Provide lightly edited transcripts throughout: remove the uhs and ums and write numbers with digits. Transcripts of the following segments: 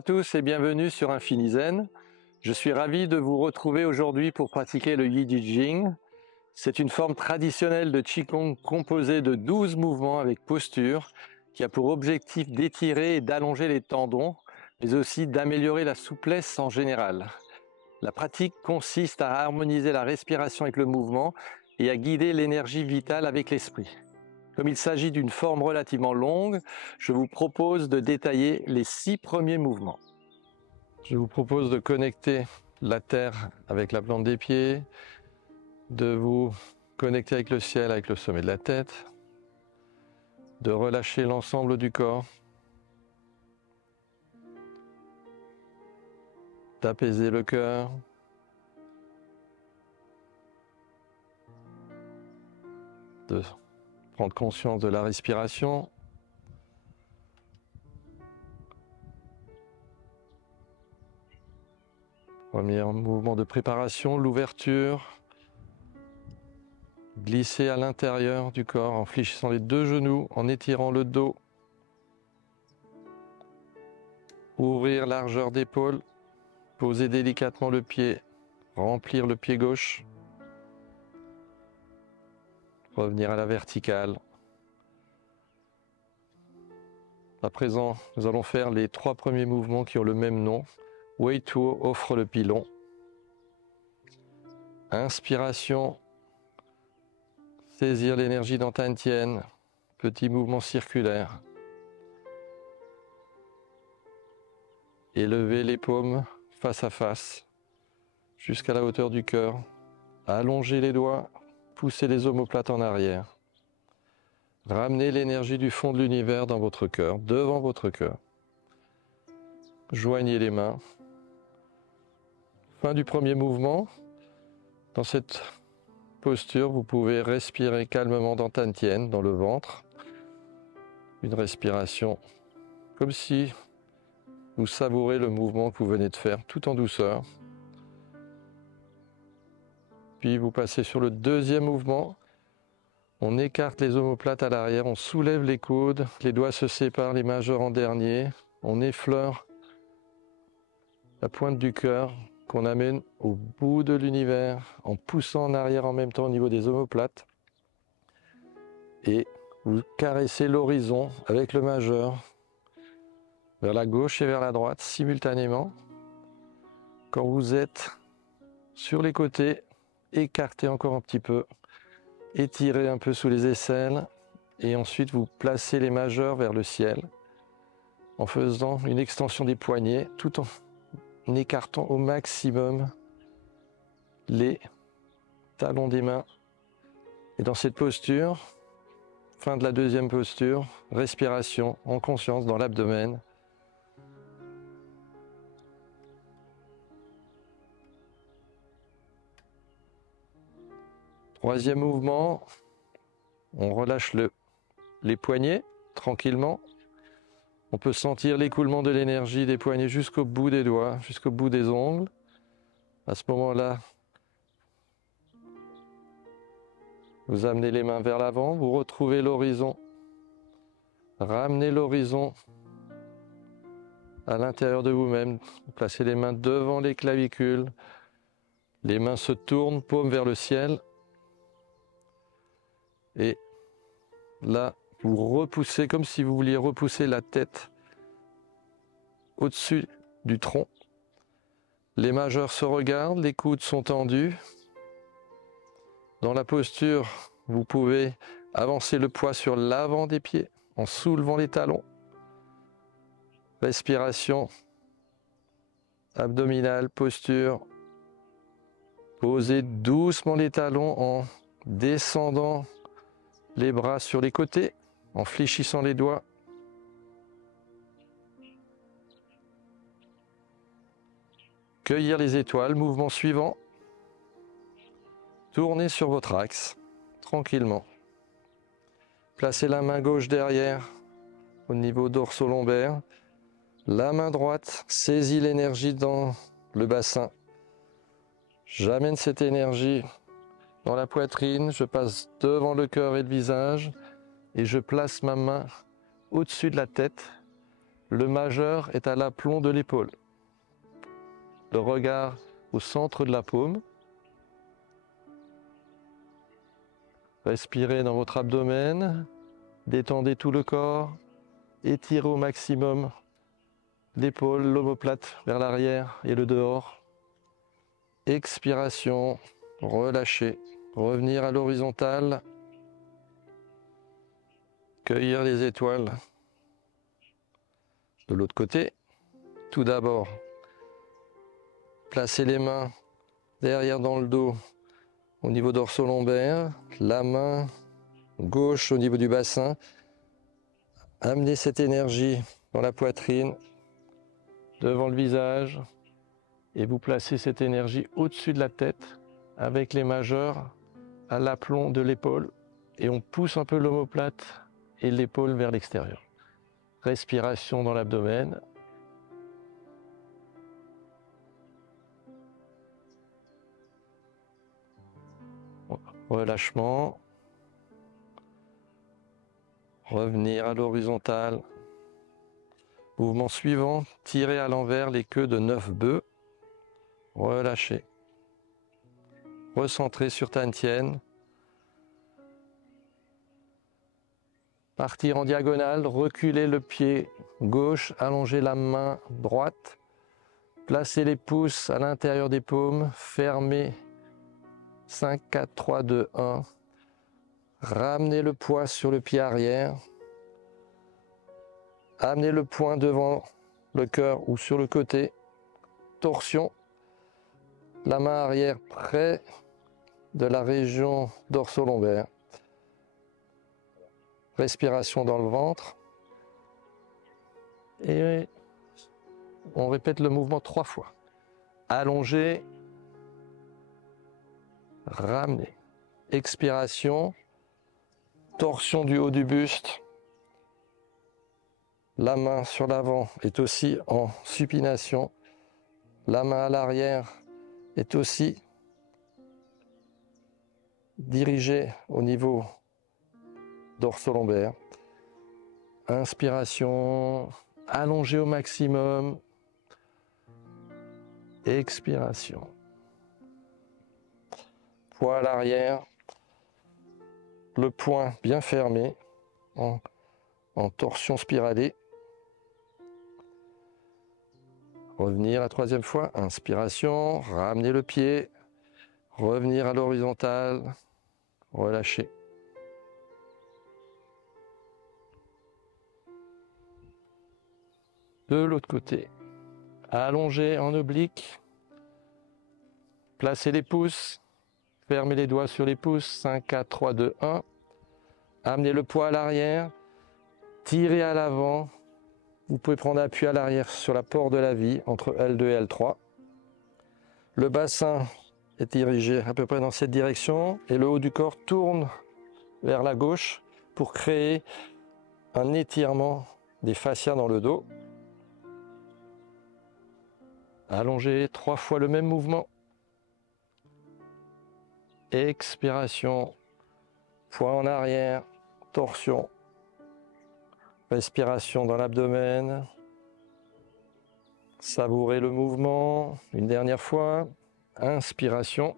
à tous et bienvenue sur Infinizen. Je suis ravi de vous retrouver aujourd'hui pour pratiquer le Yi Jing. C'est une forme traditionnelle de Qigong composée de 12 mouvements avec posture qui a pour objectif d'étirer et d'allonger les tendons, mais aussi d'améliorer la souplesse en général. La pratique consiste à harmoniser la respiration avec le mouvement et à guider l'énergie vitale avec l'esprit. Comme il s'agit d'une forme relativement longue, je vous propose de détailler les 6 premiers mouvements. Je vous propose de connecter la terre avec la plante des pieds, de vous connecter avec le ciel, avec le sommet de la tête, de relâcher l'ensemble du corps, d'apaiser le cœur, de prendre conscience de la respiration. Premier mouvement de préparation, l'ouverture. Glisser à l'intérieur du corps en fléchissant les deux genoux, en étirant le dos. Ouvrir largeur d'épaule. Poser délicatement le pied. Remplir le pied gauche. Revenir à la verticale. À présent, nous allons faire les 3 premiers mouvements qui ont le même nom. Wei Tuo offre le pilon. Inspiration. Saisir l'énergie dans Ta Tienne. Petit mouvement circulaire. Élever les paumes face à face jusqu'à la hauteur du cœur. Allonger les doigts. Pousser les omoplates en arrière. Ramenez l'énergie du fond de l'univers dans votre cœur, devant votre cœur. Joignez les mains. Fin du premier mouvement. Dans cette posture, vous pouvez respirer calmement dans Ta Tienne, dans le ventre. Une respiration comme si vous savourez le mouvement que vous venez de faire, tout en douceur. Puis vous passez sur le deuxième mouvement. On écarte les omoplates à l'arrière, on soulève les coudes, les doigts se séparent, les majeurs en dernier. On effleure la pointe du cœur qu'on amène au bout de l'univers en poussant en arrière en même temps au niveau des omoplates. Et vous caressez l'horizon avec le majeur vers la gauche et vers la droite simultanément. Quand vous êtes sur les côtés, écartez encore un petit peu. Étirez un peu sous les aisselles et ensuite vous placez les majeurs vers le ciel en faisant une extension des poignets tout en écartant au maximum les talons des mains. Et dans cette posture, fin de la deuxième posture, respiration en conscience dans l'abdomen. Troisième mouvement, on relâche les poignets tranquillement. On peut sentir l'écoulement de l'énergie des poignets jusqu'au bout des doigts, jusqu'au bout des ongles. À ce moment-là, vous amenez les mains vers l'avant, vous retrouvez l'horizon. Ramenez l'horizon à l'intérieur de vous-même. Vous placez les mains devant les clavicules. Les mains se tournent, paume vers le ciel. Et là, vous repoussez comme si vous vouliez repousser la tête au-dessus du tronc. Les majeurs se regardent, les coudes sont tendus. Dans la posture, vous pouvez avancer le poids sur l'avant des pieds en soulevant les talons. Respiration abdominale, posture. Posez doucement les talons en descendant les bras sur les côtés, en fléchissant les doigts. Cueillir les étoiles, mouvement suivant. Tournez sur votre axe, tranquillement. Placez la main gauche derrière, au niveau dorso-lombaire. La main droite saisit l'énergie dans le bassin. J'amène cette énergie dans la poitrine, je passe devant le cœur et le visage et je place ma main au-dessus de la tête Le majeur est à l'aplomb de l'épaule. Le regard au centre de la paume. Respirez dans votre abdomen. Détendez tout le corps. Étirez au maximum l'épaule, l'omoplate vers l'arrière et le dehors. Expiration. Relâchez. Revenir à l'horizontale. Cueillir les étoiles. De l'autre côté, tout d'abord, placez les mains derrière dans le dos au niveau dorso-lombaire, la main gauche au niveau du bassin. Amenez cette énergie dans la poitrine, devant le visage, et vous placez cette énergie au-dessus de la tête avec les majeurs à l'aplomb de l'épaule, et on pousse un peu l'omoplate et l'épaule vers l'extérieur. Respiration dans l'abdomen. Relâchement. Revenir à l'horizontale. Mouvement suivant, tirer à l'envers les queues de 9 bœufs. Relâchez. Recentrer sur Tantien. Partir en diagonale, reculer le pied gauche, allonger la main droite, placer les pouces à l'intérieur des paumes, fermer 5, 4, 3, 2, 1. Ramenez le poids sur le pied arrière. Amenez le poing devant le cœur ou sur le côté. Torsion. La main arrière près de la région dorso-lombaire. Respiration dans le ventre. Et on répète le mouvement 3 fois. Allongez. Ramenez. Expiration. Torsion du haut du buste. La main sur l'avant est aussi en supination. La main à l'arrière est aussi dirigée au niveau dorso-lombaire. Inspiration, allongée au maximum. Expiration. Poids à l'arrière. Le poing bien fermé en torsion spiralée. Revenir la 3e fois. Inspiration, ramener le pied. Revenir à l'horizontale. Relâcher. De l'autre côté, allongez en oblique, placez les pouces, fermez les doigts sur les pouces, 5, 4, 3, 2, 1. Amenez le poids à l'arrière, tirez à l'avant. Vous pouvez prendre appui à l'arrière sur la porte de la vie, entre L2 et L3. Le bassin est dirigé à peu près dans cette direction et le haut du corps tourne vers la gauche pour créer un étirement des fascias dans le dos. Allongez 3 fois le même mouvement. Expiration. Poids en arrière. Torsion. Respiration dans l'abdomen. Savourez le mouvement. Une dernière fois. Inspiration.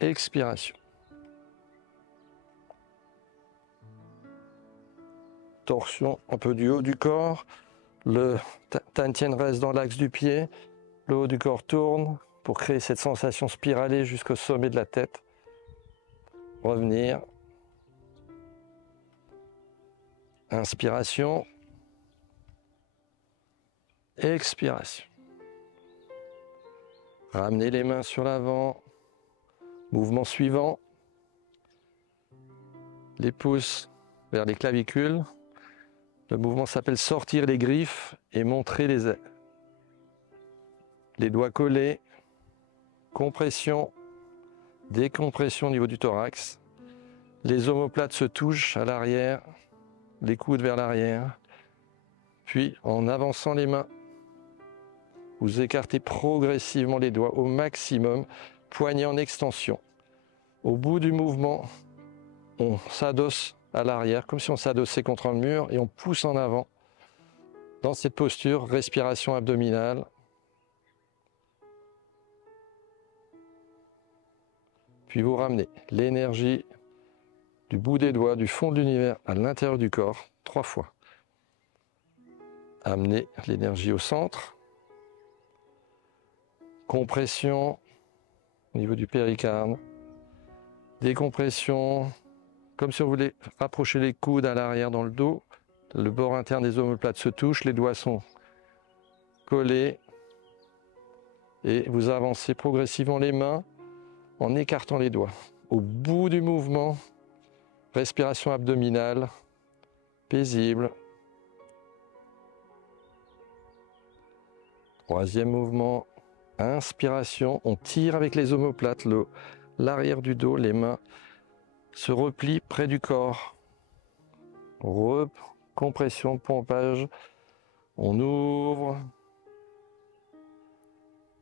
Expiration. Torsion un peu du haut du corps. Le Tantien reste dans l'axe du pied, le haut du corps tourne pour créer cette sensation spiralée jusqu'au sommet de la tête. Revenir. Inspiration. Expiration. Ramenez les mains sur l'avant. Mouvement suivant. Les pouces vers les clavicules. Le mouvement s'appelle sortir les griffes et montrer les ailes. Les doigts collés, compression, décompression au niveau du thorax. Les omoplates se touchent à l'arrière, les coudes vers l'arrière. Puis en avançant les mains, vous écartez progressivement les doigts au maximum, poignet en extension. Au bout du mouvement, on s'adosse à l'arrière, comme si on s'adossait contre un mur et on pousse en avant. Dans cette posture, respiration abdominale. Puis vous ramenez l'énergie du bout des doigts, du fond de l'univers à l'intérieur du corps, 3 fois. Amenez l'énergie au centre. Compression au niveau du péricarde. Décompression, comme si on voulait rapprocher les coudes à l'arrière dans le dos. Le bord interne des omoplates se touche, les doigts sont collés. Et vous avancez progressivement les mains en écartant les doigts. Au bout du mouvement, respiration abdominale, paisible. Troisième mouvement, inspiration. On tire avec les omoplates, l'arrière du dos, les mains se replient près du corps. Compression, pompage. On ouvre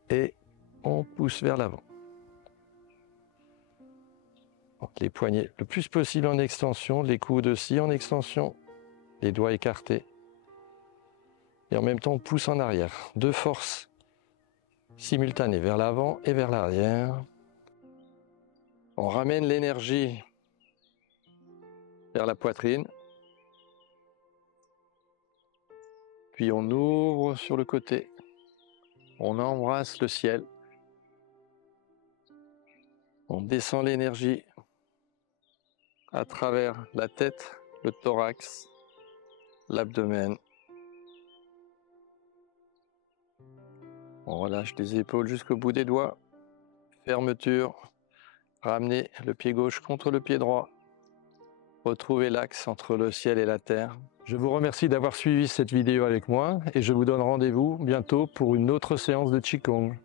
et on pousse vers l'avant. Les poignets le plus possible en extension, les coudes aussi en extension, les doigts écartés. Et en même temps, on pousse en arrière. 2 forces simultanées vers l'avant et vers l'arrière. On ramène l'énergie vers la poitrine. Puis on ouvre sur le côté. On embrasse le ciel. On descend l'énergie à travers la tête, le thorax, l'abdomen. On relâche les épaules jusqu'au bout des doigts. Fermeture. Ramenez le pied gauche contre le pied droit. Retrouvez l'axe entre le ciel et la terre. Je vous remercie d'avoir suivi cette vidéo avec moi et je vous donne rendez-vous bientôt pour une autre séance de Qigong.